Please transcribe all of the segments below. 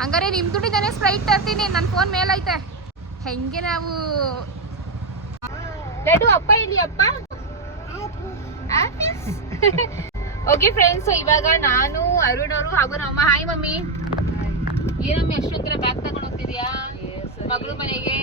ಹಂಗಾರೆ ನಿಮ್ಮ ದುಡ್ಡಿದ್ದಾನೆ ಸ್ಪ್ರೈಟ್ ತರ್ತೀನಿ. ನನ್ನ ಫೋನ್ ಮೇಲೈತೆ. ಹೆಂಗೆ ನಾವು ಲೆಡು ಅಪ್ಪ ಇಲ್ಲಿ ಅಪ್ಪ. ಓಕೆ ಫ್ರೆಂಡ್ಸ್, ಇವಾಗ ನಾನು ಅರುಣ್ ಅವರು ಹಾಗೂ ನಮ್ಮ ಹಾಯ್ ಮಮ್ಮಿ. ಏನಮ್ಮಿ ಅಷ್ಟೊಂದರ ಬ್ಯಾಗ್ ತಗೊಂಡು ಹೋಗ್ತಿದ್ಯಾ ಮಗಳು ಮನೆಗೆ?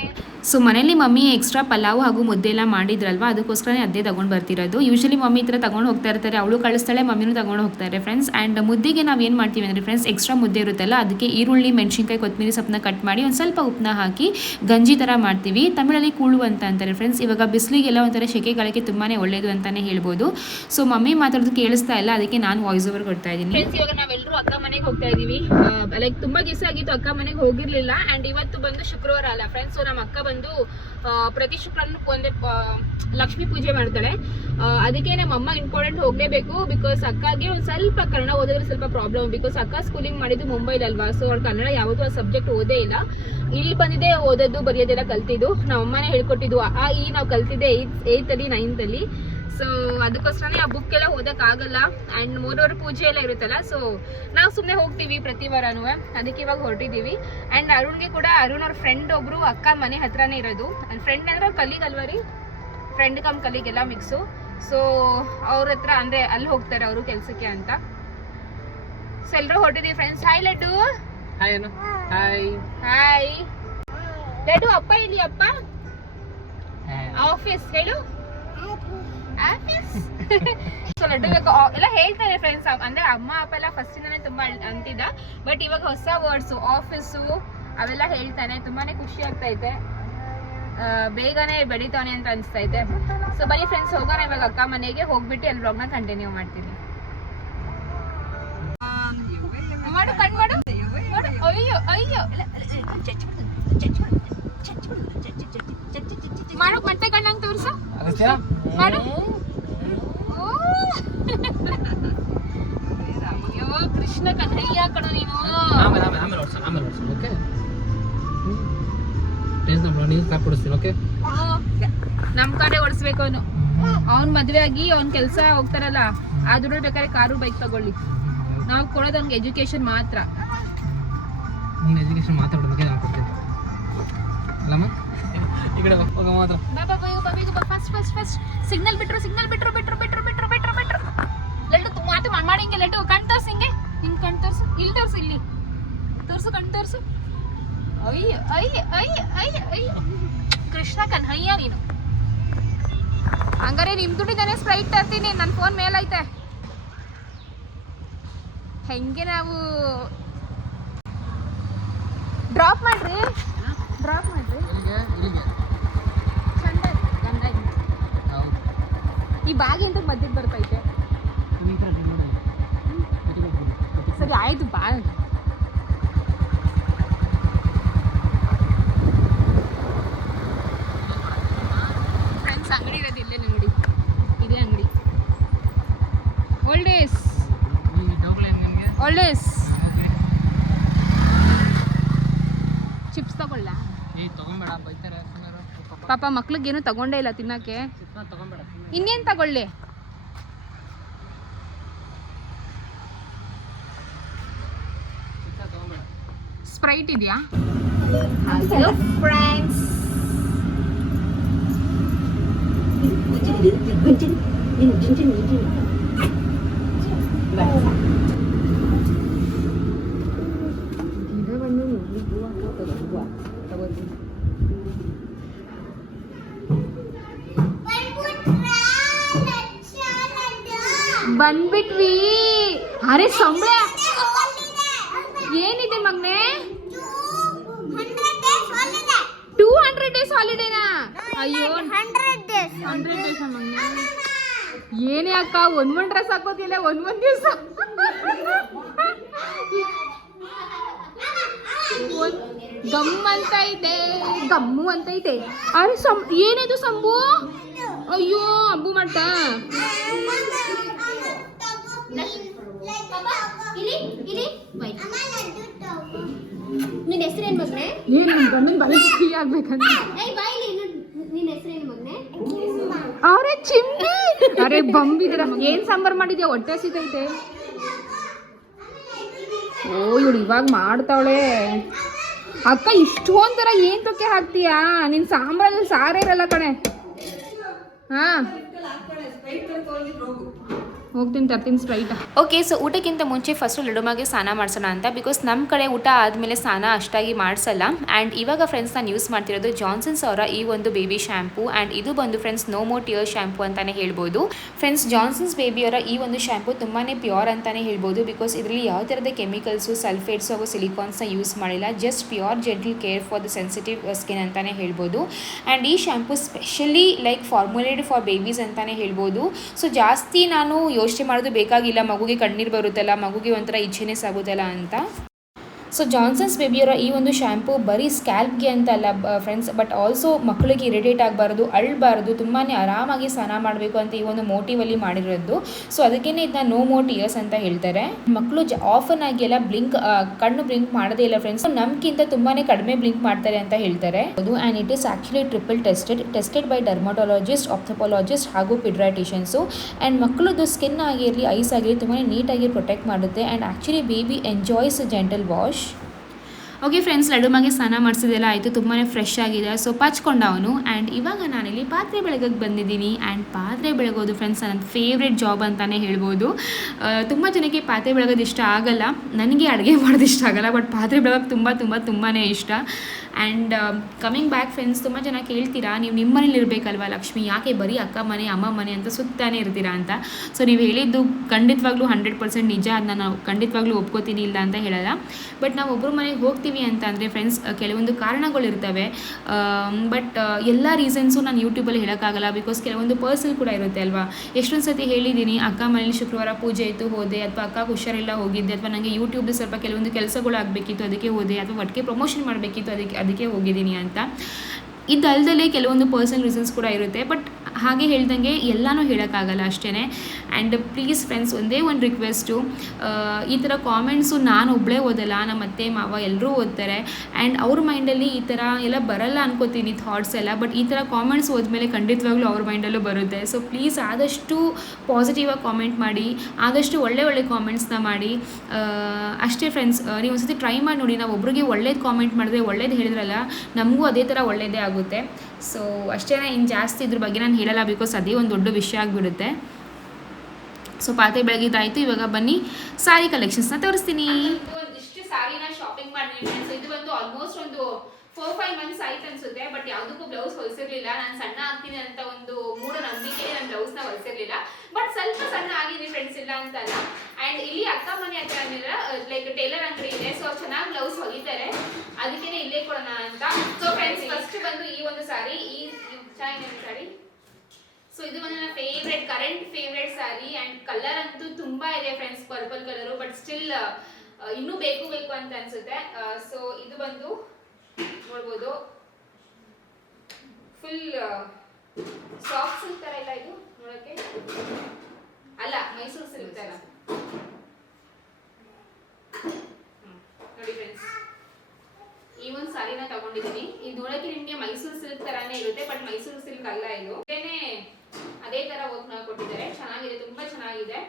ಸೊ ಮನೇಲಿ ಮಮ್ಮಿ ಎಕ್ಸ್ಟ್ರಾ ಪಲಾವ್ ಹಾಗೂ ಮುದ್ದೆ ಎಲ್ಲ ಮಾಡಿದ್ರಲ್ವಾ, ಅದಕ್ಕೋಸ್ಕರ ಅದೇ ತಗೊಂಡು ಬರ್ತಿರೋದು. ಯೂಶಲಿ ಮಮ್ಮಿ ಈ ಥರ ತಗೊಂಡು ಹೋಗ್ತಾ ಇರ್ತಾರೆ, ಅವಳು ಕಳಿಸ್ತಾಳೆ, ಮಮ್ಮಿನೂ ತಗೊಂಡು ಹೋಗ್ತಾರೆ ಫ್ರೆಂಡ್ಸ್. ಆ್ಯಂಡ್ ಮುದ್ದೆಗೆ ನಾವು ಏನು ಮಾಡ್ತೀವಿ ಅಂದರೆ ಫ್ರೆಂಡ್ಸ್, ಎಕ್ಸ್ಟ್ರಾ ಮುದ್ದೆ ಇರುತ್ತಲ್ಲ, ಅದಕ್ಕೆ ಈರುಳ್ಳಿ, ಮೆಣಸಿನ್ಕಾಯಿ, ಕೊತ್ತಂಬರಿ ಸೊಪ್ಪನ್ನ ಕಟ್ ಮಾಡಿ ಒಂದು ಸ್ವಲ್ಪ ಉಪ್ಪನ್ನ ಹಾಕಿ ಗಂಜಿ ಥರ ಮಾಡ್ತೀವಿ. ತಮಿಳಲ್ಲಿ ಕೂಳು ಅಂತ ಅಂತಾರೆ ಫ್ರೆಂಡ್ಸ್. ಇವಾಗ ಬಿಸಿಲಿಗೆಲ್ಲ ಒಂಥರ ಸೆಕೆಗಾಲಕ್ಕೆ ತುಂಬಾ ಒಳ್ಳೆಯದು ಅಂತಲೇ ಹೇಳ್ಬೋದು. ಸೊ ಮಮ್ಮಿ ಮಾತಾಡೋದು ಕೇಳಿಸ್ತಾ ಇಲ್ಲ, ಅದಕ್ಕೆ ನಾನು ವಾಯ್ಸ್ ಓವರ್ ಕೊಡ್ತಾ ಇದ್ದೀನಿ. ಫ್ರೆಂಡ್ಸ್, ಇವಾಗ ನಾವೆಲ್ಲರೂ ಅಕ್ಕ ಮನೆಗೆ ಹೋಗ್ತಾ ಇದೀವಿ. ಲೈಕ್ ತುಂಬಾ ದಿವಸ ಆಗಿತ್ತು ಅಕ್ಕ ಮನೆಗೆ ಹೋಗಿರ್ಲಿಲ್ಲ. ಆ್ಯಂಡ್ ಇವತ್ತು ಬಂದು ಶುಕ್ರವಾರ ಅಲ್ಲ ಫ್ರೆಂಡ್ಸ್. ಸೊ ನಮ್ಮ ಅಕ್ಕ ಬಂದು ಪ್ರತಿ ಶುಕ್ರವಾರ ಒಂದೇ ಲಕ್ಷ್ಮೀ ಪೂಜೆ ಮಾಡ್ತಾಳೆ. ಅದಕ್ಕೆ ನಮ್ಮ ಅಮ್ಮ ಇಂಪಾರ್ಟೆಂಟ್ ಹೋಗ್ಲೇಬೇಕು. ಬಿಕಾಸ್ ಅಕ್ಕಗೆ ಒಂದು ಸ್ವಲ್ಪ ಕನ್ನಡ ಓದಿದ್ರೆ ಸ್ವಲ್ಪ ಪ್ರಾಬ್ಲಮ್. ಬಿಕಾಸ್ ಅಕ್ಕ ಸ್ಕೂಲಿಂಗ್ ಮಾಡಿದ್ದು ಮುಂಬೈಲ್ ಅಲ್ವಾ. ಸೊ ಅವ್ರು ಕನ್ನಡ ಯಾವತ್ತೂ ಆ ಸಬ್ಜೆಕ್ಟ್ ಓದೇ ಇಲ್ಲ. ಇಲ್ಲಿ ಬಂದಿದೆ ಓದೋದು ಬರೆಯೋದೆಲ್ಲ ಕಲ್ತಿದ್ದು. ನಮ್ಮ ಅಮ್ಮನೇ ಹೇಳ್ಕೊಟ್ಟಿದ್ದು. ಈ ನಾವು ಕಲ್ತಿದ್ದೆ 8th ಅಲ್ಲಿ 9th ಅಲ್ಲಿ. ಸೊ ಅದಕ್ಕೋಸ್ಕರನೇ ಆ ಬುಕ್ ಎಲ್ಲ ಓದಕ್ಕಾಗಲ್ಲ. ಆ್ಯಂಡ್ ಮೂರವರೆ ಪೂಜೆ ಎಲ್ಲ ಇರುತ್ತಲ್ಲ. ಸೊ ನಾವು ಸುಮ್ಮನೆ ಹೋಗ್ತೀವಿ ಪ್ರತಿ ವಾರನೂ. ಅದಕ್ಕೆ ಇವಾಗ ಹೊರಟಿದ್ದೀವಿ. ಆ್ಯಂಡ್ ಅರುಣ್ಗೆ ಕೂಡ ಅರುಣ್ ಅವ್ರ ಫ್ರೆಂಡ್ ಒಬ್ರು ಅಕ್ಕ ಮನೆ ಹತ್ರನೇ ಇರೋದು. ಫ್ರೆಂಡ್ ಅಂದ್ರೆ ಅವ್ರ ಕಲೀಗ್ ಅಲ್ವಾ ರೀ, ಫ್ರೆಂಡ್ ಕಮ್ ಕಲೀಗ್ ಎಲ್ಲ ಮಿಕ್ಸು. ಸೊ ಅವ್ರ ಹತ್ರ ಅಂದರೆ ಅಲ್ಲಿ ಹೋಗ್ತಾರೆ ಅವರು ಕೆಲಸಕ್ಕೆ ಅಂತ. ಸೊ ಎಲ್ಲರೂ ಹೊರಟಿದ್ದೀವಿ friends. Hi Laddu. Hi hi Laddu ಅಪ್ಪ ಇಲ್ಲಿ ಅಪ್ಪ. ಆಫೀಸ್ ಹೇಳು. ಸೊ ಲಡ್ಡು ಎಲ್ಲ ಹೇಳ್ತಾರೆ ಫ್ರೆಂಡ್ಸ್. ಅಂದ್ರೆ ಅಮ್ಮ ಅಪ್ಪ ಎಲ್ಲ ಫಸ್ಟ್ ಇಂದಾನೆ ತುಂಬಾ ಅಂತಿದ್ದ. ಬಟ್ ಇವಾಗ ಹೊಸ ವರ್ಡ್ಸು ಆಫೀಸು ಅವೆಲ್ಲ ಹೇಳ್ತಾನೆ. ತುಂಬಾನೇ ಖುಷಿ ಆಗ್ತಾ ಐತೆ. ಬೇಗನೆ ಬೆಳಿತಾನೆ ಅಂತ ಅನಿಸ್ತಾ ಐತೆ. ಸೊ ಬರೀ ಫ್ರೆಂಡ್ಸ್ ಹೋಗೋಣ ಇವಾಗ ಅಕ್ಕ ಮನೆಗೆ. ಹೋಗ್ಬಿಟ್ಟು ಅಲ್ಲಿ ವ್ಲಾಗ್ನ ಕಂಟಿನ್ಯೂ ಮಾಡ್ತೀನಿ. ಮಾಡು ಕಣ್ ಮಾಡು. ಅಯ್ಯೋ ಅಯ್ಯೋ ಮಾಡು. ಮತ್ತೆ ಕಣ್ಣಂಗ್ ತೋರ್ಸು. ಮಾಡು. ಅಯ್ಯೋ ಕೃಷ್ಣ ಕನ್ನಯ್ಯ ಕಣ ನೀನು. ನಮ್ ಕಡೆ ಓಡಿಸ್ಬೇಕು ಅವನು. ಅವ್ನ್ ಮದ್ವೆ ಆಗಿ ಅವ್ನ್ ಕೆಲ್ಸ ಹೋಗ್ತಾರಲ್ಲ, ಆ ದುಡ್ಡು ಬೇಕಾದ್ರೆ ಕಾರು ಬೈಕ್ ತಗೊಳ್ಳಿ. ನಾವ್ ಕೊಡೋದು ಅವ್ನಿಗೆ ಎಜುಕೇಶನ್ ಮಾತ್ರ. ಸಿಗ್ನಲ್ ಬಿಟ್ರು ಲಡ್ಡು ಮಾತು ಮಾಡಂಗೆ. ಲಡ್ಡು ಕಣ್ ತೋರ್ಸು. ಹಿಂಗೆ ಕಣ್ ತೋರ್ಸು. ಇಲ್ಲಿ ತೋರ್ಸು. ಇಲ್ಲಿ ತೋರ್ಸು ಕಣ್ ತೋರ್ಸು. ಅಯ್ಯ ಅಯ್ಯ ಅಯ್ಯ ಅಯ್ಯ ಅಯ್ಯ ಕೃಷ್ಣ ಕನ್ಹಯ್ಯ ನೀನು. ಹಂಗಾರೆ ನಿಮ್ ದುಡ್ಡಿದ್ದಾನೆ ಸ್ಪ್ರೈಟ್ ತರ್ತೀನಿ. ನನ್ನ ಫೋನ್ ಮೇಲೈತೆ. ಹೆಂಗೆ ನಾವು ಡ್ರಾಪ್ ಮಾಡ್ರಿ. ಈ ಬಾಗಿ ಅಂತ ಮಧ್ಯಕ್ಕೆ ಬರ್ತೈತೆ. ಸರಿ ಆಯ್ತು ಬಾ. ಫ್ರೆಂಡ್ಸ್ ಅಂಗಡಿ ಇರೋದು ಇಲ್ಲೇ ನೋಡಿ. ಇದೇ ಅಂಗಡಿ. ಓಲ್ಡೇಸ್ ಚಿಪ್ಸ್ ತಗೊಳ್ಳ. ಪಾಪ ಮಕ್ಳಿಗೇನು ತಗೊಂಡೇ ಇಲ್ಲ ತಿನ್ನಕ್ಕೆ. ಇನ್ನೇನು ತಗೊಳ್ಳಿ? ಸ್ಪ್ರೈಟ್ ಇದೆಯಾ ಫ್ರೆಂಡ್ಸ್? ಬಂದ್ಬಿಟ್ವಿ. ಅರೆ ಸಂಬಳ ಏನಿದೆ ಮಗ್ನೆ? 200 days ಹಾಲಿಡೇನಾ? ಅಯ್ಯೋ 100 days ಮಗ್ನೆ. ಏನೇ ಅಕ್ಕ ಒಂದ್ ಡ್ರೆಸ್ ಹಾಕೋತಿಲ್ಲ ಒಂದ್ ದಿವಸ. ಗಮ್ಮು ಅಂತ ಇದೆ. ಅರೆ ಏನಿದು ಸಂಬು? ಅಯ್ಯೋ ಅಂಬು ಮಾಡ್ತ. ನಿನ್ನ ಹೆಸರೇನು ಮಗನೇ? ಏನು ನಿನ್ನ ಗಂಡನ ಬಲಿ ಖುಷಿ ಆಗ್ಬೇಕಂತ. ನಿನ್ನ ಹೆಸರೇನು ಮಗನೇ? ಅರೆ ಚಿಮ್ಮಿ. ಅರೆ ಬಂಬಿದ್ರ. ಏನ್ ಸಾಂಬಾರ್ ಮಾಡಿದ್ಯಾ? ಹೊಟ್ಟೆ ಸಿತೈತೆ. ಓ ಇವಳು ಇವಾಗ ಮಾಡ್ತಾವಳೆ. ಅಕ್ಕ ಇಷ್ಟೊಂಥರ ಏನ್ ತೊಕ್ಕೆ ಹಾಕ್ತೀಯಾ? ನಿನ್ ಸಾಂಬಾರಲ್ಲಿ ಸಾರೇ ಇರಲ್ಲ ಕಣೆ. ಹಾ ಹೋಗ್ತೀನಿ ತರ್ತೀನಿ ಸ್ಪ್ರೈಟ್. ಓಕೆ, ಸೊ ಊಟಕ್ಕಿಂತ ಮುಂಚೆ ಫಸ್ಟು ಲಡುಮಾಗೆ ಸ್ನಾನ ಮಾಡಿಸೋಣ ಅಂತ, ಬಿಕಾಸ್ ನಮ್ಮ ಕಡೆ ಊಟ ಆದಮೇಲೆ ಸ್ನಾನ ಅಷ್ಟಾಗಿ ಮಾಡಿಸಲ್ಲ. ಆ್ಯಂಡ್ ಇವಾಗ ಫ್ರೆಂಡ್ಸ್ ನಾನು ಯೂಸ್ ಮಾಡ್ತಿರೋದು ಜಾನ್ಸನ್ಸ್ ಅವರ ಈ ಒಂದು ಬೇಬಿ ಶ್ಯಾಂಪು. ಆ್ಯಂಡ್ ಇದು ಬಂದು friends no more tear shampoo ಅಂತಲೇ ಹೇಳ್ಬೋದು. ಫ್ರೆಂಡ್ಸ್ ಜಾನ್ಸನ್ಸ್ ಬೇಬಿಯವರ ಈ ಒಂದು ಶ್ಯಾಂಪು ತುಂಬಾ ಪ್ಯೂರ್ ಅಂತಲೇ ಹೇಳ್ಬೋದು, ಬಿಕಾಸ್ ಇದರಲ್ಲಿ ಯಾವ ಥರದ ಕೆಮಿಕಲ್ಸು, ಸಲ್ಫೇಟ್ಸು ಹಾಗೂ ಸಿಲಿಕಾನ್ಸ್ನ ಯೂಸ್ ಮಾಡಿಲ್ಲ. Just pure gentle care for the sensitive skin ಅಂತಲೇ ಹೇಳ್ಬೋದು. ಆ್ಯಂಡ್ ಈ shampoo specially like formulated for babies ಅಂತಲೇ ಹೇಳ್ಬೋದು. ಸೊ ಜಾಸ್ತಿ ನಾನು ಯೋಚನೆ ಮಾಡೋದು ಬೇಕಾಗಿಲ್ಲ, ಮಗುಗೆ ಕಣ್ಣೀರು ಬರುತ್ತಲ್ಲ, ಮಗುಗೆ ಒಂಥರ ಇಚ್ಛೆನೆಸ್ ಆಗುತ್ತಲ್ಲ ಅಂತ. ಸೊ ಜಾನ್ಸನ್ಸ್ ಬೇಬಿಯವರ ಈ ಒಂದು ಶ್ಯಾಂಪು ಬರೀ ಸ್ಕ್ಯಾಲ್ಪ್ಗೆ ಅಂತ ಅಲ್ಲ ಫ್ರೆಂಡ್ಸ್, ಬಟ್ ಆಲ್ಸೋ ಮಕ್ಕಳಿಗೆ ಇರಿಟೇಟ್ ಆಗಬಾರ್ದು, ಅಳಬಾರ್ದು, ತುಂಬಾ ಆರಾಮಾಗಿ ಸ್ನಾನ ಮಾಡಬೇಕು ಅಂತ ಈ ಒಂದು ಮೋಟಿವಲ್ಲಿ ಮಾಡಿರೋದು. ಸೊ ಅದಕ್ಕೇ ಇದನ್ನ ನೋ ಮೋರ್ ಟಿಯರ್ಸ್ ಅಂತ ಹೇಳ್ತಾರೆ. ಮಕ್ಕಳು ಆಫನ್ ಆಗಿ ಎಲ್ಲ ಕಣ್ಣು ಬ್ಲಿಂಕ್ ಮಾಡೋದೇ ಇಲ್ಲ ಫ್ರೆಂಡ್ಸ್, ನಮ್ಗಿಂತ ತುಂಬಾ ಕಡಿಮೆ ಬ್ಲಿಂಕ್ ಮಾಡ್ತಾರೆ ಅಂತ ಹೇಳ್ತಾರೆ. And it is actually triple tested by dermatologist, ophthalmologist ಹಾಗೂ ಪಿಡ್ರಾಟಿಷನ್ಸು. ಆ್ಯಂಡ್ ಮಕ್ಕಳದ್ದು ಸ್ಕಿನ್ ಆಗಿರಲಿ, ಐಸ್ ಆಗಿರಲಿ ತುಂಬಾ ನೀಟಾಗಿ ಪ್ರೊಟೆಕ್ಟ್ ಮಾಡುತ್ತೆ. And actually baby enjoys gentle wash. Okay friends, ಲಡುಮಾಗೆ ಸ್ನಾನ ಮಾಡಿಸಿದೆಲ್ಲ ಆಯಿತು, ತುಂಬಾ ಫ್ರೆಶ್ ಆಗಿದೆ. ಸೊ ಪಚ್ಕೊಂಡ ಅವನು. ಆ್ಯಂಡ್ ಇವಾಗ ನಾನಿಲ್ಲಿ ಪಾತ್ರೆ ಬೆಳಗಕ್ಕೆ ಬಂದಿದ್ದೀನಿ. ಆ್ಯಂಡ್ ಪಾತ್ರೆ ಬೆಳಗೋದು ಫ್ರೆಂಡ್ಸ್ ನನ್ನ ಫೇವ್ರೆಟ್ ಜಾಬ್ ಅಂತಲೇ ಹೇಳ್ಬೋದು. ತುಂಬ ಜನಕ್ಕೆ ಪಾತ್ರೆ ಬೆಳಗೋದು ಇಷ್ಟ ಆಗಲ್ಲ, ನನಗೆ ಅಡುಗೆ ಮಾಡೋದು ಇಷ್ಟ ಆಗಲ್ಲ, ಬಟ್ ಪಾತ್ರೆ ಬೆಳಗೋಕ್ಕೆ ತುಂಬಾ ಇಷ್ಟ. ಆ್ಯಂಡ್ ಕಮಿಂಗ್ ಬ್ಯಾಕ್ ಫ್ರೆಂಡ್ಸ್, ತುಂಬ ಜನ ಕೇಳ್ತೀರಾ, ನೀವು ನಿಮ್ಮ ಮನೇಲಿ ಇರಬೇಕಲ್ವಾ ಲಕ್ಷ್ಮಿ, ಯಾಕೆ ಬರೀ ಅಕ್ಕ ಮನೆ ಅಮ್ಮ ಮನೆ ಅಂತ ಸುತ್ತಾನೇ ಇರ್ತೀರಾ ಅಂತ. ಸೊ ನೀವು ಹೇಳಿದ್ದು ಖಂಡಿತವಾಗ್ಲೂ 100% ನಿಜ, ಅದನ್ನ ನಾವು ಖಂಡಿತವಾಗ್ಲೂ ಒಪ್ಕೋತೀನಿ, ಇಲ್ಲ ಅಂತ ಹೇಳಲ್ಲ. ಬಟ್ ನಾವು ಒಬ್ಬರು ಮನೆಗೆ ಹೋಗ್ತೀವಿ ಅಂತ ಅಂದರೆ ಫ್ರೆಂಡ್ಸ್ ಕೆಲವೊಂದು ಕಾರಣಗಳಿರ್ತವೆ. ಬಟ್ ಎಲ್ಲ ರೀಸನ್ಸು ನಾನು ಯೂಟ್ಯೂಬಲ್ಲಿ ಹೇಳೋಕ್ಕಾಗಲ್ಲ, ಬಿಕಾಸ್ ಕೆಲವೊಂದು ಪರ್ಸನಲ್ ಕೂಡ ಇರುತ್ತೆ ಅಲ್ವಾ. ಎಷ್ಟೊಂದು ಸತಿ ಹೇಳಿದ್ದೀನಿ, ಅಕ್ಕ ಮನೇಲಿ ಶುಕ್ರವಾರ ಪೂಜೆ ಇತ್ತು ಹೋದೆ, ಅಥವಾ ಅಕ್ಕ ಹುಷಾರಿಲ್ಲ ಹೋಗಿದ್ದೆ, ಅಥವಾ ನನಗೆ ಯೂಟ್ಯೂಬ್ದು ಸ್ವಲ್ಪ ಕೆಲವೊಂದು ಕೆಲಸಗಳು ಆಗಬೇಕಿತ್ತು ಅದಕ್ಕೆ ಹೋದೆ, ಅಥವಾ ಒಟ್ಟಿಗೆ ಪ್ರಮೋಷನ್ ಮಾಡಬೇಕಿತ್ತು ಅದಕ್ಕೆ ಹೋಗಿದ್ದೀನಿ ಅಂತ. ಇದಲ್ದಲೇ ಕೆಲವೊಂದು ಪರ್ಸನಲ್ ರೀಸನ್ಸ್ ಕೂಡ ಇರುತ್ತೆ. ಬಟ್ ಹಾಗೆ ಹೇಳ್ದಂಗೆ ಎಲ್ಲನೂ ಹೇಳೋಕ್ಕಾಗಲ್ಲ ಅಷ್ಟೇ. ಆ್ಯಂಡ್ ಪ್ಲೀಸ್ ಫ್ರೆಂಡ್ಸ್, ಒಂದೇ ಒಂದು ರಿಕ್ವೆಸ್ಟು, ಈ ಥರ ಕಾಮೆಂಟ್ಸು ನಾನು ಒಬ್ಬಳೇ ಓದಲ್ಲ, ನಮ್ಮ ಅತ್ತೆ ಮಾವ ಎಲ್ಲರೂ ಓದ್ತಾರೆ. ಆ್ಯಂಡ್ ಅವ್ರ ಮೈಂಡಲ್ಲಿ ಈ ಥರ ಎಲ್ಲ ಬರಲ್ಲ ಅನ್ಕೋತೀನಿ ಥಾಟ್ಸ್ ಎಲ್ಲ, ಬಟ್ ಈ ಥರ ಕಾಮೆಂಟ್ಸ್ ಓದ್ಮೇಲೆ ಖಂಡಿತವಾಗ್ಲೂ ಅವ್ರ ಮೈಂಡಲ್ಲೂ ಬರುತ್ತೆ. ಸೊ ಪ್ಲೀಸ್ ಆದಷ್ಟು ಪಾಸಿಟಿವಾಗಿ ಕಾಮೆಂಟ್ ಮಾಡಿ, ಆದಷ್ಟು ಒಳ್ಳೆ ಕಾಮೆಂಟ್ಸ್ನ ಮಾಡಿ ಅಷ್ಟೇ ಫ್ರೆಂಡ್ಸ್. ನೀವು ಒಂದ್ಸತಿ ಟ್ರೈ ಮಾಡಿ ನೋಡಿ, ನಾವು ಒಬ್ರಿಗೆ ಒಳ್ಳೇದು ಕಾಮೆಂಟ್ ಮಾಡಿದ್ರೆ, ಒಳ್ಳೇದು ಹೇಳಿದ್ರಲ್ಲ, ನಮಗೂ ಅದೇ ಥರ ಒಳ್ಳೆಯದೇ ಆಗುತ್ತೆ. ಸೊ ಅಷ್ಟೇ, ಇನ್ನು ಜಾಸ್ತಿ ಇದ್ರ ಬಗ್ಗೆ ನಾನು ಹೇಳಲ್ಲ, ಬಿಕಾಸ್ ಅದೇ ಒಂದು ದೊಡ್ಡ ವಿಷಯ ಆಗಿಬಿಡುತ್ತೆ. ಸೊ ಪಾತ್ರೆ ಬೆಳಗಿದ್ದಾಯಿತು, ಇವಾಗ ಬನ್ನಿ ಸಾರಿ ಕಲೆಕ್ಷನ್ಸ್ನ ತೋರಿಸ್ತೀನಿ. ಇಷ್ಟು ಸಾರಿನ ಶಾಪಿಂಗ್ ಮಾಡಿದ್ದೀನಿ ಫ್ರೆಂಡ್ಸ್. ಇದು ಬಂದು ಆಲ್ಮೋಸ್ಟ್ ಒಂದು 4-5 ಮಂತ್ಸ್ ಆಯ್ತು ಅನ್ಸುತ್ತೆ. ಬಟ್ ಯಾವುದಕ್ಕೂ ಬ್ಲೌಸ್ ಹೊಲಿಸಿರ್ಲಿಲ್ಲ, ನಾನು ಸಣ್ಣ ಆಗ್ತೀನಿ ಅಂತ ಒಂದು ಮೂಢನಂಬಿಕೆ ನಾನು ಬ್ಲೌಸ್ನ ಹೊಲಿಸಿರ್ಲಿಲ್ಲ. ಬಟ್ ಸ್ವಲ್ಪ ಸಣ್ಣ ಆಗಿದೆ ಫ್ರೆಂಡ್ಸ್, ಇಲ್ಲ ಅಂತಲ್ಲ. ಆ್ಯಂಡ್ ಇಲ್ಲಿ ಅಕ್ಕ ಮನೆ ಹತ್ರ ಲೈಕ್ ಟೇಲರ್ ಅಂಗಡಿ ಇದೆ, ಸೊ ಚೆನ್ನಾಗಿ ಬ್ಲೌಸ್ ಹೊಲಿತಾರೆ, ಅದಕ್ಕೇ ಇಲ್ಲೇ ಕೊಡೋಣ ಅಂತ. ಸೊ ಫ್ರೆಂಡ್ಸ್ ಫಸ್ಟ್ ಬಂದು ಈ ಒಂದು ಸಾರಿ, ಈ ಚೆನ್ನಾಗಿದೆ ಸಾರಿ. ಸೊ ಇದು ಒಂದು ನನ್ನ current favourite sorry. And colour ಅಂತೂ ತುಂಬಾ ಇದೆ friends, purple colour, but still ಇನ್ನೂ ಬೇಕು ಅಂತ ಅನ್ಸುತ್ತೆ. ಸೊ ಇದು ಬಂದು ನೋಡ್ಬೋದು, ಫುಲ್ ಸಾಫ್ಟ್ ಸಿಲ್ಕ್ ತರ ಇಲ್ಲ, ಇದು ನೋಡಕ್ಕೆ ಅಲ್ಲ, ಮೈಸೂರು ಸಿಲ್ಕ್ ತರ ನೋಡಿ ಫ್ರೆಂಡ್ಸ್. ಈ ಒಂದು ಸಾರಿನ ತಗೊಂಡಿದ್ದೀನಿ. ಇದು ನೋಡಕ್ಕೆ ನಿಮ್ಗೆ ಮೈಸೂರು ಸಿಲ್ಕ್ ತರಾನೇ ಇರುತ್ತೆ, ಬಟ್ ಮೈಸೂರು ಸಿಲ್ಕ್ ಅಲ್ಲ ಇದು. ಅದೇ ತರ ವರ್ಕ್ ಕೊಟ್ಟಿದ್ದಾರೆ, ಚೆನ್ನಾಗಿದೆ, ತುಂಬಾ ಚೆನ್ನಾಗಿದೆ.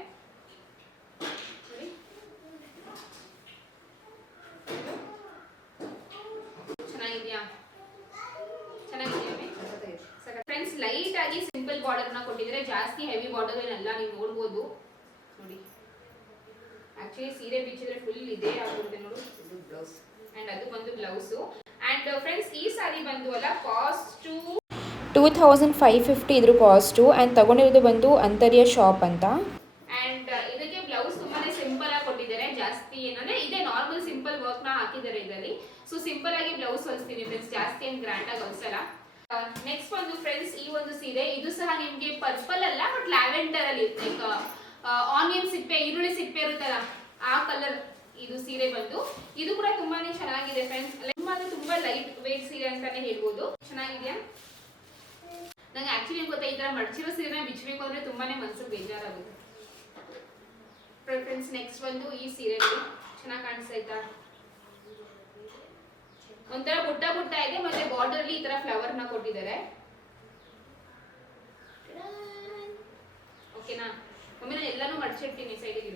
ಚೆನ್ನಾಗಿದ್ಯಾ? ಫ್ರೆಂಡ್ಸ್ ಲೈಟ್ ಆಗಿ ಸಿಂಪಲ್ ಬಾರ್ಡರ್ ನ ಕೊಟ್ಟಿದ್ದಾರೆ, ಜಾಸ್ತಿ ಹೆವಿ ಬಾರ್ಡರ್ ಏನಲ್ಲ, ನೀವು ನೋಡ್ಬೋದು ನೋಡಿ. ಆಕ್ಚುಲಿ ಸೀರೆ ಬಿಚ್ಚಿದ್ರೆ ಫುಲ್ ಇದೇ ಆಗಿರುತ್ತೆ ನೋಡಿ. ಇದು ಬ್ಲೌಸ್ ಅಂಡ್ ಅದು ಬಂದು ಬ್ಲೌಸು. ಅಂಡ್ ಫ್ರೆಂಡ್ಸ್ ಈ ಸಾರಿ ಬಂದು ಅಲ್ಲ ಕಾಸ್ಟ್ 2550 ಇದ್ರ ಕಾಸ್ಟು. ಆ್ಯಂಡ್ ತಗೊಂಡಿರೋದು ಬಂದು ಅಂತರ್ಯ ಶಾಪ್ ಅಂತ. ಆ್ಯಂಡ್ ಇದಕ್ಕೆ ಬ್ಲೌಸ್ ತುಂಬಾನೇ ಸಿಂಪಲ್ ಆಗಿ ಕೊಟ್ಟಿದ್ದಾರೆ, ಜಾಸ್ತಿ ಏನಂದ್ರೆ ಇದೇ ನಾರ್ಮಲ್ ಸಿಂಪಲ್ ವರ್ಕ್ ನ ಹಾಕಿದ್ದಾರೆ ಇದರಲ್ಲಿ. ಸೊ ಸಿಂಪಲ್ ಆಗಿ ಬ್ಲೌಸ್ ಹೊಲಿಸ್ತೀನಿ ಫ್ರೆಂಡ್ಸ್, ಜಾಸ್ತಿ ಏನು ಗ್ರ್ಯಾಂಡ್ ಆಗಿ ಹೊಲಿಸಲ್ಲ. ನೆಕ್ಸ್ಟ್ ಒಂದು ಫ್ರೆಂಡ್ಸ್ ಈ ಒಂದು ಸೀರೆ, ಇದು ಸಹ ನಿಮ್ಗೆ ಪರ್ಪಲ್ ಅಲ್ಲ, ಬಟ್ ಲ್ಯಾವೆಂಡರ್ ಅಲ್ಲಿ ಲೈಕ್ ಆನಿಯನ್ ಸಿಪ್ಪೆ, ಈರುಳ್ಳಿ ಸಿಪ್ಪೆ ಇರುತ್ತಲ್ಲ ಆ ಕಲರ್ ಇದು ಸೀರೆ ಬಂದು. ಇದು ಕೂಡ ತುಂಬಾನೇ ಚೆನ್ನಾಗಿದೆ ಫ್ರೆಂಡ್ಸ್, ತುಂಬಾ ಲೈಟ್ ವೇಟ್ ಸೀರೆ ಅಂತಾನೆ ಹೇಳ್ಬೋದು. ಚೆನ್ನಾಗಿದೆಯಾ? ನಂಗೆ ಆಕ್ಚುಲಿ ಏನ್ ಗೊತ್ತಾ, ಈ ತರ ಮಡಚಿರೋ ಸೀರೆನ ಬಿಚ್ಚಬೇಕು ಅಂದ್ರೆ ತುಂಬಾನೇ ಮನಸ್ಸು ಬೇಜಾರಾಗುತ್ತೆ ಫ್ರೆಂಡ್ಸ್. ನೆಕ್ಸ್ಟ್ ಬಂದು ಈ ಸೀರೆ ಚೆನ್ನಾಗಿ ಕಾಣಿಸ್ತಾ, ಒಂಥರ ಪುಟ್ಟ ಇದೆ, ಮತ್ತೆ ಬಾರ್ಡರ್ ಅಲ್ಲಿ ಈ ತರ ಫ್ಲವರ್ ನ ಕೊಟ್ಟಿದ್ದಾರೆ. ಓಕೆನಾ? ಒಮ್ಮೆ ನಾನು ಎಲ್ಲಾನು ಮಡಚಿರ್ತೀನಿ ಸೈಡಿಗೆ.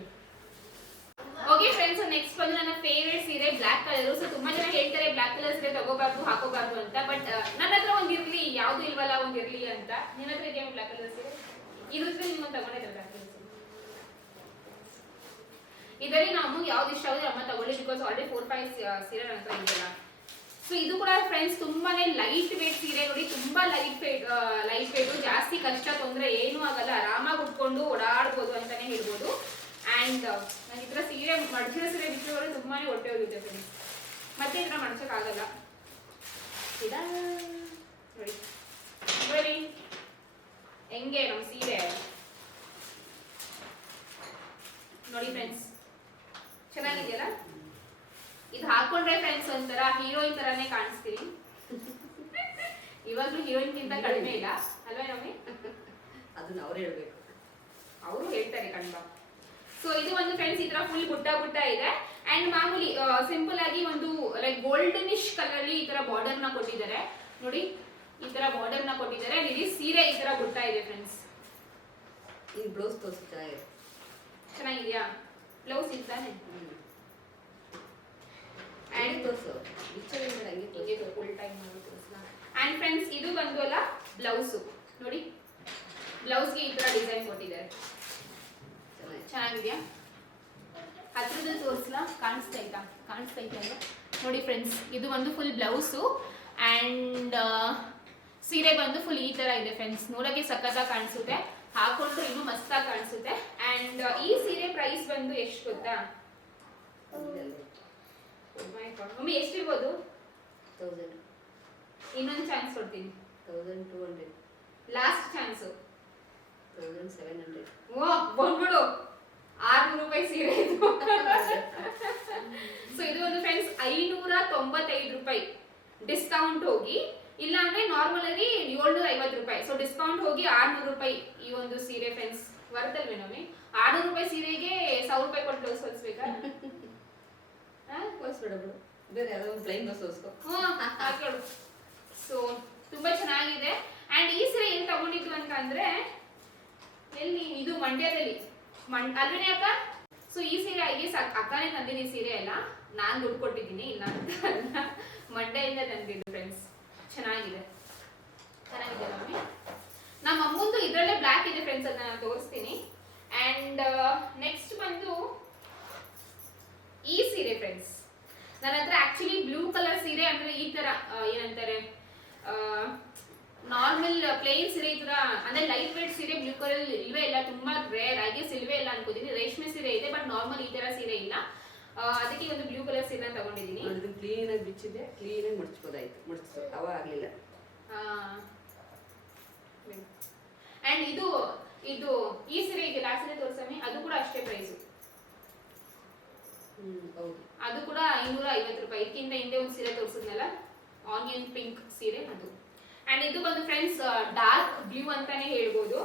ಓಕೆ ಫ್ರೆಂಡ್ಸ್, ನೆಕ್ಸ್ಟ್ ಬಂದು ನನ್ನ ಫೇವರೇಟ್ ಸೀರೆ ಬ್ಲಾಕ್ ಕಲರ್. ಸೊ ತುಂಬಾ ಜನ ಹೇಳ್ತಾರೆ ಬ್ಲಾಕ್ ಕಲರ್ ಸೀರೆ ತಗೋಬಾರ್ದು, ಹಾಕೋಬಾರ್ದು ಅಂತ. ಬಟ್ ನನ್ನ ಹತ್ರ ಒಂದ್ ಇರ್ಲಿ, ಯಾವ್ದು ಇಲ್ವಲ್ಲ ಒಂದ್ ಇರ್ಲಿ ಅಂತ. ನಿನ್ನ ಹತ್ರ ಇದೆಯಾ ಬ್ಲಾಕ್ ಕಲರ್ ಸೀರೆ? ಇರುತ್ತೆ, ನಿಮ್ಮನ್ನ ತಗೊಂಡಿದ್ದೆ ಬ್ಲಾಕ್ ಕಲರ್ ಸೀರೆ. ಇದರಲ್ಲಿ ನಾವು ಯಾವ್ದು ಇಷ್ಟ ಆಗುತ್ತೆ ಅಮ್ಮ ತಗೊಳ್ಳಿ, ಬಿಕಾಸ್ ಆಲ್ರೆಡಿ 4-5 ಸೀರೆ ನನ್ನ ಹತ್ರ ಇದೆಯಲ್ಲ. ಸೊ ಇದು ಕೂಡ ಫ್ರೆಂಡ್ಸ್ ತುಂಬಾನೇ ಲೈಟ್ ವೇಟ್ ಸೀರೆ. ನೋಡಿ, ತುಂಬಾ ಲೈಟ್ ವೇಟ್, ಜಾಸ್ತಿ ಕಷ್ಟ ತೊಂದರೆ ಏನೂ ಆಗಲ್ಲ, ಆರಾಮಾಗಿ ಉಟ್ಕೊಂಡು ಓಡಾಡ್ಬೋದು ಅಂತಾನೆ ಹೇಳ್ಬೋದು. ಅಂಡ್ ನಾನು ಈ ತರ ಸೀರೆ ಮಡ್ಚಿರೋ ಸೀರೆ ಬಿಟ್ಟರೆ ತುಂಬಾನೇ ಹೊಟ್ಟೆ ಹೋಗುತ್ತೆ ಫ್ರೆಂಡ್ಸ್. ಮತ್ತೆ ಈ ತರ ಮಡ್ಚಕ್ ಆಗಲ್ಲ. ನೋಡಿ ಬರೀ ಹೆಂಗೆ ನಮ್ ಸೀರೆ ನೋಡಿ ಫ್ರೆಂಡ್ಸ್, ಚೆನ್ನಾಗಿದೆಯಲ್ಲ? ಇದು ಹಾಕೊಂಡ್ರೆ ಫ್ರೆಂಡ್ಸ್ ಒಂಥರ ಹೀರೋಯಿನ್ ತರಾನೇ ಕಾಣಿಸ್ತೀವಿ. ಇವಾಗ್ಲೂ ಹೀರೋಯಿನ್ ಗಿಂತ ಕಡಿಮೆ ಇಲ್ಲ ಅಲ್ವೇ ನಮ್ಮಿ? ಅದನ್ನ ಅವ್ರು ಹೇಳ್ಬೇಕು, ಅವರು ಹೇಳ್ತಾರೆ ಕಣ್ಬಾ. ಸೊ ಇದು ಒಂದು ಫ್ರೆಂಡ್ಸ್ ಈ ತರ ಫುಲ್ ಬುಟ್ಟ ಇದೆ. ಅಂಡ್ ಮಾಮೂಲಿ ಸಿಂಪಲ್ ಆಗಿ ಒಂದು ಲೈಕ್ ಗೋಲ್ಡನಿಶ್ ಕಲರ್ ಅಲ್ಲಿ ಈ ತರ ಬಾರ್ಡರ್ ನ ಕೊಟ್ಟಿದ್ದಾರೆ. ನೋಡಿ, ಈ ತರ ಬಾರ್ಡರ್ ನ ಕೊಟ್ಟಿದ್ದಾರೆ. ಇಡೀ ಸೀರೆ ಈ ತರ ಬುಟ್ಟ ಇದೆ ಫ್ರೆಂಡ್ಸ್. ಈ ಬ್ಲೌಸ್ ತೋರಿಸಿ ಚೆನ್ನಾಗಿದೆಯಾ? ಬ್ಲೌಸ್ ಇದ್ದಾನೆ ಅಂಡ್ ತೋರಿಸು, ಇಚ್ಛೆ ಹಂಗೆ ಫುಲ್ ಟೈಮ್ ಅಂಡ್ ಫ್ರೆಂಡ್ಸ್ ಇದು ಬಂದು ಅಲ್ಲ ಬ್ಲೌಸ್. ನೋಡಿ, ಬ್ಲೌಸ್ಗೆ ಈ ತರ ಡಿಸೈನ್ ಕೊಟ್ಟಿದ್ದಾರೆ. ಚೆನ್ನಾಗಿದೆಯಾ? ಹತ್ರದಲ್ಲಿ ತೋರಿಸ್ಲಾ? ಕಾಣಿಸ್ತೈತಾ ಅಲ್ಲ? ನೋಡಿ ಫ್ರೆಂಡ್ಸ್, ಇದು ಒಂದು ಫುಲ್ ಬ್ಲೌಸು ಅಂಡ್ ಸೀರೆ ಬಂದು ಫುಲ್ ಈ ತರ ಇದೆ ಫ್ರೆಂಡ್ಸ್. ನೋಡಕ್ಕೆ ಸಖತ್ತಾಗಿ ಕಾಣಿಸುತ್ತೆ, ಹಾಕೊಂಡ್ರೆ ಇನ್ನೂ ಮಸ್ತಾಗಿ ಕಾಣಿಸುತ್ತೆ. ಅಂಡ್ ಈ ಸೀರೆ ಪ್ರೈಸ್ ಬಂದು ಎಷ್ಟು ಗೊತ್ತಾ ಮಮ್ಮಿ? ಎಷ್ಟಿರ್ಬೋದು? 1000. ಇನ್ನೊಂದು ಚಾನ್ಸ್ ಕೊಡ್ತೀನಿ, 1200. Last chance 1700. ಓ ಬಂದ್ಬಿಡು, 600 ರೂಪಾಯಿ ಸೀರೆ ಇದು. ಸೊ ಇದು ಒಂದು ಫ್ರೆಂಡ್ಸ್ 595 ರೂಪಾಯಿ ಡಿಸ್ಕೌಂಟ್ ಹೋಗಿ, ಇಲ್ಲ ಅಂದ್ರೆ ನಾರ್ಮಲ್ ಆಗಿ 750 ರೂಪಾಯಿ. ಸೊ ಡಿಸ್ಕೌಂಟ್ ಹೋಗಿ 600 ರೂಪಾಯಿ ಈ ಒಂದು ಸೀರೆ ಫ್ರೆಂಡ್ಸ್. ಬರ್ತಲ್ವೇ ನಮ್ಮಿ? 600 ರೂಪಾಯಿ ಸೀರೆಗೆ 1000 ರೂಪಾಯಿ ಕೊಟ್ಟು ಬ್ಲೌಸ್ ಹೊಲಿಸ್ಬೇಕಾ? ಹೊಲಿಸ್ಬೇಡ ಬಿಡು, ಬೇರೆ ಯಾವ್ದೋ ಒಂದು ಪ್ಲೈನ್ ಬ್ಲೌಸ್ ಹೊಲಿಸ್ಕೊ. ಹಾಕೊಳ್ಳು. ಸೊ ತುಂಬಾ ಚೆನ್ನಾಗಿದೆ. ಅಂಡ್ ಈ ಸೀರೆ ಏನ್ ತಗೊಂಡಿದ್ದು ಅಂತ ಅಂದ್ರೆ ಎಲ್ಲಿ, ಇದು ಮಂಡ್ಯದಲ್ಲಿ ಅಲ್ವೇನೆ ಅಕ್ಕ? ಸೊ ಈ ಸೀರೆ ಅಕ್ಕನೇ ತಂದಿದ್ದು. ಈ ಸೀರೆ ಎಲ್ಲ ನಾನ್ ದುಡ್ಡು ಕೊಟ್ಟಿದ್ದೀನಿ, ಇಲ್ಲ ಅಂತ ಮಂಡ್ಯದಿಂದ ತಂದಿದ್ದು ಫ್ರೆಂಡ್ಸ್. ಚೆನ್ನಾಗಿದೆ ಮಮ್ಮಿ. ನಮ್ಮ ಅಮ್ಮಂದು ಇದ್ರಲ್ಲೇ ಬ್ಲಾಕ್ ಇದೆ ಫ್ರೆಂಡ್ಸ್, ಅದನ್ನ ನಾನು ತೋರಿಸ್ತೀನಿ. ಅಂಡ್ ನೆಕ್ಸ್ಟ್ ಬಂದು ಈ ಸೀರೆ ಫ್ರೆಂಡ್ಸ್. ನನ್ನ ಹತ್ರ ಆಕ್ಚುಲಿ ಬ್ಲೂ ಕಲರ್ ಸೀರೆ ಅಂದ್ರೆ ಈ ತರ ಏನಂತಾರೆ ನಾರ್ಮಲ್ ಪ್ಲೇನ್ ಸೀರೆ ಈ ತರ ಅಂದ್ರೆ ಲೈಟ್ ವೇಟ್ ಸೀರೆ ಬ್ಲೂ ಕಲರ್ ಇಲ್ವೇ ಇಲ್ಲ, ತುಂಬಾ ರೇರ್ ಆಗಿ ಇಲ್ವೇ ಇಲ್ಲ ಅನ್ಕೋತೀನಿ. ರೇಷ್ಮೆ ಸೀರೆ ಇದೆ ಬಟ್ ನಾರ್ಮಲ್ ಈ ತರ ಸೀರೆ ಇಲ್ಲ. ಅದಕ್ಕೆ ಒಂದು ಬ್ಲೂ ಕಲರ್ ಸೀರೆ ತಗೊಂಡಿದ್ದೀನಿ. ಇದು ಕ್ಲೀನ್ ಆಗಿ ಬಿಚ್ಚಿದೆ, ಕ್ಲೀನ್ ಆಗಿ ಮಡ್ಚ್ಬೋದಾಯ್ತು. ಮಡ್ಚಿಸು ಅವ ಆಗ್ಲಿಲ್ಲ. ಅಂಡ್ ಇದು ಈ ಸೀರೆ ಇದೆ ಲಾಸ್ಟ್ ಸೀರೆ ತೋರ್ಸಮ್ಮಿ, ಅದು ಕೂಡ ಅಷ್ಟೇ ಪ್ರೈಸ್. ಹೌದು, ಅದು ಕೂಡ 550 ರೂಪಾಯಿ. ಇದಕ್ಕಿಂತ ಹಿಂದೆ ಒಂದು ಸೀರೆ ತೋರಿಸಿದ್ನಲ್ಲ ಆನಿಯನ್ ಪಿಂಕ್ ಸೀರೆ, ಅದು. ಅಂಡ್ ಇದು ಬಂದು ಫ್ರೆಂಡ್ಸ್ ಡಾರ್ಕ್ ಬ್ಲೂ ಅಂತಾನೆ ಹೇಳ್ಬೋದು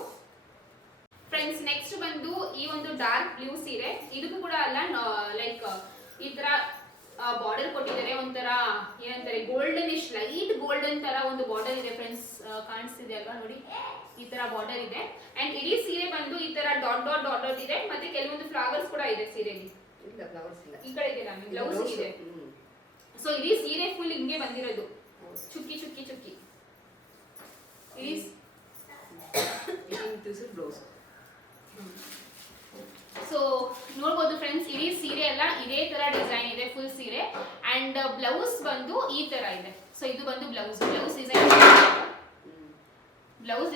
ಫ್ರೆಂಡ್ಸ್. ನೆಕ್ಸ್ಟ್ ಬಂದು ಈ ಒಂದು ಡಾರ್ಕ್ ಬ್ಲೂ ಸೀರೆ. ಇದಕ್ಕೂ ಕೂಡ ಅಲ್ಲ ಲೈಕ್ ಈ ತರ ಬಾರ್ಡರ್ ಕೊಟ್ಟಿದ್ದಾರೆ, ಒಂಥರ ಏನಂತಾರೆ ಗೋಲ್ಡನಿಶ್ ಲೈಟ್ ಗೋಲ್ಡನ್ ತರ ಒಂದು ಬಾರ್ಡರ್ ಇದೆ ಫ್ರೆಂಡ್ಸ್. ಕಾಣಿಸ್ತಿದೆ ಅಲ್ವಾ? ನೋಡಿ, ಈ ತರ ಬಾರ್ಡರ್ ಇದೆ. ಅಂಡ್ ಇಡೀ ಸೀರೆ ಬಂದು ಈ ತರ ಡಾಟ್ ಡಾಟ್ ಡಾಟ್ ಡಾಟ್ ಇದೆ, ಮತ್ತೆ ಕೆಲವೊಂದು ಫ್ಲವರ್ಸ್ ಕೂಡ ಇದೆ ಸೀರೆಗೆ. ಇಲ್ಲ ಫ್ಲವರ್ಸ್ ಇಲ್ಲ, ಈ ಕಡೆ ಇದೆ ನಮಗೆ ಬ್ಲೌಸ್ ಇದೆ. ಸೊ ಇಡೀ ಸೀರೆ ಫುಲ್ ಹಿಂಗೆ ಬಂದಿರೋದು, ಚುಕ್ಕಿ ಚುಕ್ಕಿ ಚುಕ್ಕಿ. ಇಡೀ ಬ್ಲೌಸ್. ಸೊ ನೋಡ್ಬೋದು ಫ್ರೆಂಡ್ಸ್, ಇಡೀ ಸೀರೆ ಎಲ್ಲ ಇದೇ ತರ ಡಿಸೈನ್ ಇದೆ ಫುಲ್ ಸೀರೆ. ಅಂಡ್ ಬ್ಲೌಸ್ ಬಂದು ಈ ತರ ಇದೆ. ಸೊ ಇದು ಬಂದು ಬ್ಲೌಸ್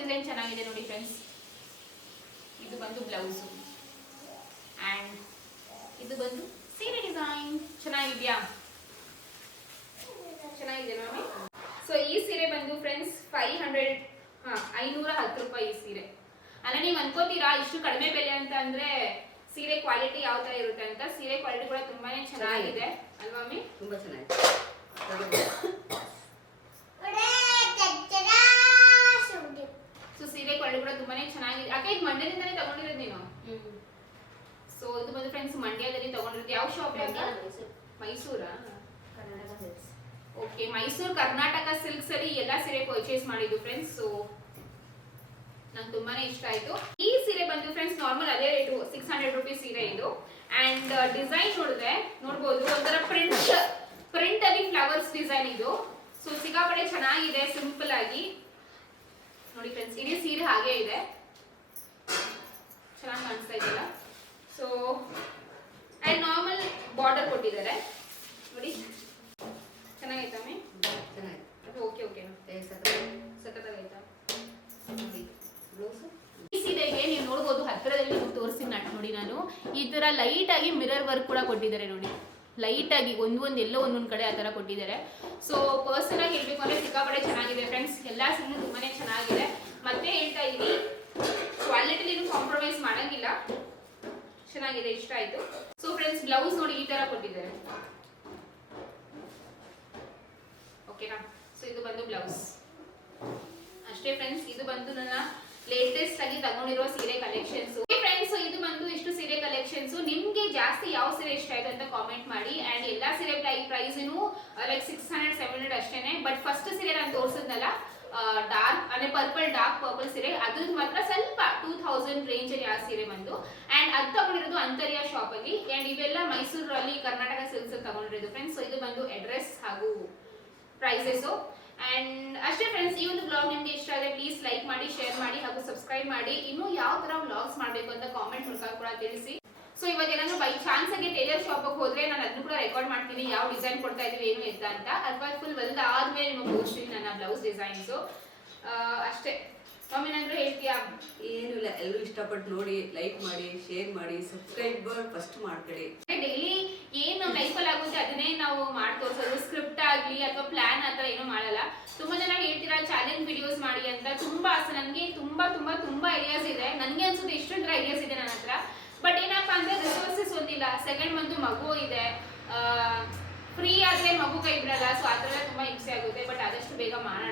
ಡಿಸೈನ್ ಚೆನ್ನಾಗಿದೆ ನೋಡಿ ಫ್ರೆಂಡ್ಸ್. ಇದು ಬಂದು ಬ್ಲೌಸ್ ಅಂಡ್ ಇದು ಬಂದು ಸೀರೆ ಡಿಸೈನ್. ಚೆನ್ನಾಗಿದ್ಯಾ? ಚೆನ್ನಾಗಿದೆ ನೋಡಿ. ಸೊ ಈ ಸೀರೆ ಬಂದು ಫ್ರೆಂಡ್ಸ್ 510 ರೂಪಾಯಿ ಈ ಸೀರೆ. ಅಲ್ಲ ನೀವು ಅನ್ಕೋತೀರಾ ಇಷ್ಟು ಕಡಿಮೆ ಬೆಲೆ ಅಂತ ಅಂದ್ರೆ ಸೀರೆ ಕ್ವಾಲಿಟಿ ಯಾವ ತರ ಇರುತ್ತೆ ಅಂತ. ಸೀರೆ ಕ್ವಾಲಿಟಿ ಕೂಡ ತುಂಬಾನೇ ಚೆನ್ನಾಗಿದೆ ಅಲ್ವಾ ಮಮ್ಮಿ? ತುಂಬಾ ಚೆನ್ನಾಗಿದೆ. ಸೊ ಸೀರೆ ಕ್ವಾಲಿಟಿ ಕೂಡ ತುಂಬಾನೇ ಚೆನ್ನಾಗಿದೆ. ಅಕ್ಕ ಇದು ಮಂಡ್ಯದಿಂದಾನೇ ತಗೊಂಡಿರೋದು ನೀನು? ಸೊ ಇದು ಬಂದು ಫ್ರೆಂಡ್ಸ್ ಮಂಡ್ಯದಲ್ಲಿ ತಗೊಂಡಿರೋದು. ಯಾವ ಶಾಪ್ ಅಂತ? ಮೈಸೂರಾ? ಓಕೆ, ಮೈಸೂರು ಕರ್ನಾಟಕ ಸಿಲ್ಕ್ಸ್ ಅಲ್ಲಿ ಎಲ್ಲ ಸೀರೆ ಪರ್ಚೇಸ್ ಮಾಡಿದ್ದು ಫ್ರೆಂಡ್ಸ್. ಸೊ ನಂಗೆ ತುಂಬಾನೇ ಇಷ್ಟ ಆಯ್ತು. ಈ ಸೀರೆ ಬಂದು ಫ್ರೆಂಡ್ಸ್ ನಾರ್ಮಲ್ ಅದೇ ರೇಟು 600 ರೂಪೀಸ್ ಸೀರೆ ಇದು. ಅಂಡ್ ಡಿಸೈನ್ ನೋಡ್ಬೋದು ಒಂಥರ ಪ್ರಿಂಟ್ ಅಲ್ಲಿ ಫ್ಲವರ್ಸ್ ಡಿಸೈನ್ ಇದು. ಸೊ ಸಿಕ್ಕಾಪಟ್ಟೆ ಚೆನ್ನಾಗಿದೆ, ಸಿಂಪಲ್ ಆಗಿ ನೋಡಿ ಫ್ರೆಂಡ್ಸ್. ಇಡೀ ಸೀರೆ ಹಾಗೆ ಇದೆ, ಚೆನ್ನಾಗಿ ಕಾಣಿಸ್ತಾ ಇದೆಯಲ್ಲ. ಸೊ ಅಂಡ್ ನಾರ್ಮಲ್ ಬಾರ್ಡರ್ ಕೊಟ್ಟಿದ್ದಾರೆ ನೋಡಿ, ಚೆನ್ನಾಗೈತಮ್ಮೆ. ಚೆನ್ನಾಗಿದೆ. Okay okay ಸಖತ್ತಾಗೈತಾ. ಬ್ಲೌಸು ಈ ಸೀರೆಗೆ ನೀವು ನೋಡ್ಬೋದು, ಹತ್ತಿರದಲ್ಲಿ ನೀವು ತೋರಿಸ್ತೀನಿ ನೋಡಿ ನಾನು. ಈ ತರ ಲೈಟ್ ಆಗಿ ಮಿರರ್ ವರ್ಕ್ ಕೂಡ ಕೊಟ್ಟಿದ್ದಾರೆ ನೋಡಿ, ಲೈಟ್ ಆಗಿ ಎಲ್ಲೋ ಒಂದೊಂದು ಕಡೆ ಆ ತರ ಕೊಟ್ಟಿದ್ದಾರೆ. ಸೊ ಪರ್ಸನ್ ಆಗಿ ಹೇಳ್ಬೇಕು ಅಂದ್ರೆ ಸಿಕ್ಕಾಪಟ್ಟೆ ಚೆನ್ನಾಗಿದೆ ಫ್ರೆಂಡ್ಸ್, ಎಲ್ಲಾ ಸೀರೆ ತುಂಬಾನೇ ಚೆನ್ನಾಗಿದೆ. ಮತ್ತೆ ಹೇಳ್ತಾ ಇದೀನಿ, ಕ್ವಾಲಿಟಿಲಿ ಕಾಂಪ್ರಮೈಸ್ ಮಾಡಂಗಿಲ್ಲ, ಚೆನ್ನಾಗಿದೆ, ಇಷ್ಟ ಆಯ್ತು. ಸೊ ಫ್ರೆಂಡ್ಸ್ ಬ್ಲೌಸ್ ನೋಡಿ ಈ ತರ ಕೊಟ್ಟಿದ್ದಾರೆ, ಓಕೆನಾ. ಸೊ ಇದು ಬಂದು ಬ್ಲೌಸ್ ಅಷ್ಟೇ ಫ್ರೆಂಡ್ಸ್. ಇದು ಬಂದು ನನ್ನ ಲೇಟೆಸ್ಟ್ ಆಗಿ ತಗೊಂಡಿರೋ ಸೀರೆ ಕಲೆಕ್ಷನ್ಸ್ ಫ್ರೆಂಡ್ಸ್. ಇದು ಬಂದು ಇಷ್ಟು ಸೀರೆ ಕಲೆಕ್ಷನ್ಸ್. ನಿಮ್ಗೆ ಜಾಸ್ತಿ ಯಾವ ಸೀರೆ ಇಷ್ಟ ಆಯ್ತು ಅಂತ ಕಾಮೆಂಟ್ ಮಾಡಿ. ಅಂಡ್ ಎಲ್ಲಾ ಸೀರೆ ಪ್ರೈಸ್ ಲೈಕ್ 600-700 ಅಷ್ಟೇನೆ. ಬಟ್ ಫಸ್ಟ್ ಸೀರೆ ನಾನು ತೋರಿಸಿದ್ನಲ್ಲ ಡಾರ್ಕ್ ಅಂದ್ರೆ ಡಾರ್ಕ್ ಪರ್ಪಲ್ ಸೀರೆ, ಅದ್ರದ್ದು ಮಾತ್ರ ಸ್ವಲ್ಪ 2000 ರೇಂಜ್ ಅಲ್ಲಿ ಆ ಸೀರೆ ಬಂದು. ಅಂಡ್ ಅದು ತಗೊಂಡಿರೋದು ಅಂತರ್ಯ ಶಾಪ್ ಅಲ್ಲಿ. ಅಂಡ್ ಇವೆಲ್ಲ ಮೈಸೂರಲ್ಲಿ ಕರ್ನಾಟಕ ಸಿಲ್ಕ್ಸ್ ತಗೊಂಡಿರೋದು ಫ್ರೆಂಡ್ಸ್. ಸೊ ಇದು ಬಂದು ಅಡ್ರೆಸ್ ಹಾಗೂ ಪ್ರೈಸಸ್. ಅಂಡ್ ಅಷ್ಟೇ ಫ್ರೆಂಡ್ಸ್, ಈ ಒಂದು ಬ್ಲಾಗ್ ನಿಮ್ಗೆ ಇಷ್ಟ ಆದರೆ ಪ್ಲೀಸ್ ಲೈಕ್ ಮಾಡಿ, ಶೇರ್ ಮಾಡಿ ಹಾಗೂ ಸಬ್ಸ್ಕ್ರೈಬ್ ಮಾಡಿ. ಇನ್ನು ಯಾವ ತರ ವ್ಲಾಗ್ಸ್ ಮಾಡಬೇಕು ಅಂತ ಕಾಮೆಂಟ್ ಮೂಲಕ ಕೂಡ ತಿಳಿಸಿ. ಸೊ ಇವಾಗ ಏನಾದ್ರು ಬೈ ಚಾನ್ಸ್ ಆಗಿ ಟೈಲರ್ ಶಾಪ್ ಹೋದ್ರೆ ನಾನು ಅದನ್ನು ಕೂಡ ರೆಕಾರ್ಡ್ ಮಾಡ್ತೀನಿ, ಯಾವ ಡಿಸೈನ್ ಕೊಡ್ತಾ ಇದೀವಿ ಏನು ಎತ್ತ ಅಂತ. ಅಥವಾ ಫುಲ್ ಆದ್ಮೇಲೆ ನಿಮಗೆ ತೋರಿಸ್ತೀನಿ ನನ್ನ ಬ್ಲೌಸ್ ಡಿಸೈನ್ಸ್ ಅಷ್ಟೇ. ಮಮ್ಮಿ ಏನಾದ್ರು ಹೇಳ್ತೀಯಾ? ಏನು ಇಲ್ಲ, ಎಲ್ಲರೂ ಇಷ್ಟಪಟ್ಟು ನೋಡಿ, ಲೈಕ್ ಮಾಡಿ, ಶೇರ್ ಮಾಡಿ, ಸಬ್ಸ್ಕ್ರೈಬ್ ಫಸ್ಟ್ ಮಾಡ್ಕೊಳ್ಳಿ. ಡೈಲಿ ಏನ್ ನಮ್ಮ ಲೈಫಲ್ಲಿ ಆಗುತ್ತೆ ಅದನ್ನೇ ನಾವು ಮಾಡಿ ತೋರಿಸೋದು. ಸ್ಕ್ರಿಪ್ಟ್ ಆಗ್ಲಿ ಅಥವಾ ಪ್ಲಾನ್ ಆತರ ಏನೂ ಮಾಡಲ್ಲ. ತುಂಬಾ ಜನ ಹೇಳ್ತೀರಾ ಚಾಲೆಂಜ್ ವಿಡಿಯೋಸ್ ಮಾಡಿ ಅಂತ. ತುಂಬಾ ನನಗೆ ತುಂಬಾ ಐಡಿಯಾಸ್ ಇದೆ. ನನಗೆ ಅನ್ಸುತ್ತೆ ಇಷ್ಟೊಂದು ಐಡಿಯಾಸ್ ಇದೆ ನನ್ನ ಹತ್ರ. ಬಟ್ ಏನಪ್ಪಾ ಅಂದ್ರೆ ರಿಸೋರ್ಸಸ್ ಒಂದಿಲ್ಲ. ಸೆಕೆಂಡ್ ಬಂದು ಮಗು ಇದೆ, ಫ್ರೀ ಆದ್ರೆ ಮಗು ಕೈ ಬಿಡಲ್ಲ. ಸೊ ಆ ಥರ ತುಂಬಾ ಹಿಂಸೆ ಆಗುತ್ತೆ. ಬಟ್ ಆದಷ್ಟು ಬೇಗ ಮಾಡೋಣ